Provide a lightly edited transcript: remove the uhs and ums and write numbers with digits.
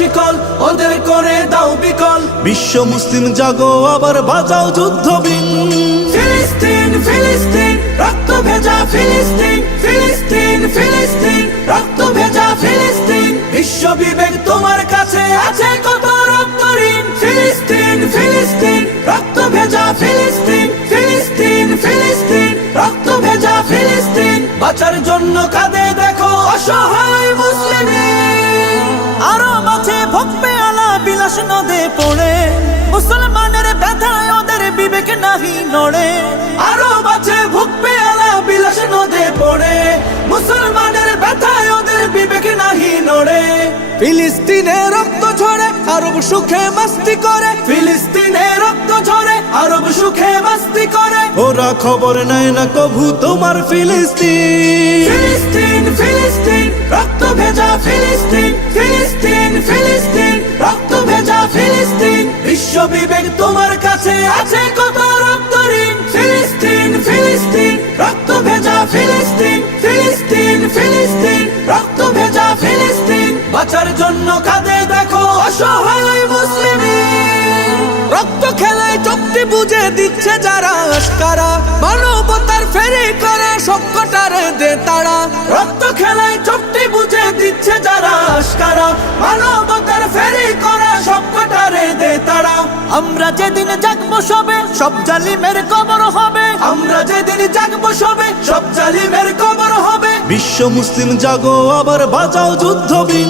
শিকল, ওদের করে দাও বিকল। বিশ্ব মুসলিম জাগো, আবার বাজাও যুদ্ধ বিন। ফিলিস্তিন ফিলিস্তিন রক্ত ভেজা ফিলিস্তিন, ফিলিস্তিন ফিলিস্তিন রক্ত ভেজা ফিলিস্তিন। বিশ্ব বিবেক তোমার কাছে আছে কত রক্ত ঋণ। ফিলিস্তিন ফিলিস্তিন রক্ত ভেজা ফিলিস্তিন, ফিলিস্তিন ফিলিস্তিন রক্ত ভেজা ফিলিস্তিন। বাঁচার জন্য কাঁদে দেখো অসহায় মুসলিম। আরো মাঝে ভোগবে আলা বিলাস নদে পড়ে, মুসলমানের ব্যথায় ওদের বিবেক নাহি নড়ে। আরো বাঁচে ভুগবে আলা বিলাস নদে পড়ে, মুসলমানের ব্যথায় ওদের বিবেক নাহি নড়ে। ফিলিস্তিনে রক্ত ঝরে আরব সুখে মাস্তি করে, ফিলিস্তিনে রক্ত ঝরে আরব সুখে মাস্তি করে। ওরা খবর নেয় না কভু তোমার ফিলিস্তিন। ফিলিস্তিন ফিলিস্তিন রক্ত ভেজা ফিলিস্তিন, ফিলিস্তিন ফিলিস্তিন রক্ত ভেজা ফিলিস্তিন। বিশ্ব বিবেক তোমার কাছে আছে কত রক্ত ঋণ। ফিলিস্তিন ফিলিস্তিন রক্ত ভেজা ফিলিস্তিন, ফিলিস্তিন ফিলিস্তিন রক্ত ভেজা ফিলিস্তিন। বাঁচার জন্য কাঁদে দেখো অসহায় মুসলিম। রক্ত খেলায় চোখটি বুঝে দিচ্ছে যারা আশকারা, মানবতার ফেরি করে সবকটারে দে তারা। রক্ত খেলায় চোখটি বুঝে দিচ্ছে যারা আশকারা, মানবতার ফেরি করে সবকটারে দে তারা। আমরা যেদিন জাগবো সবে সব জালিমের কবর হবে, আমরা যেদিন জাগবো সবে সব জালিমের কবর হবে। বিশ্ব মুসলিম জাগো, আবার বাজাও যুদ্ধ বিন।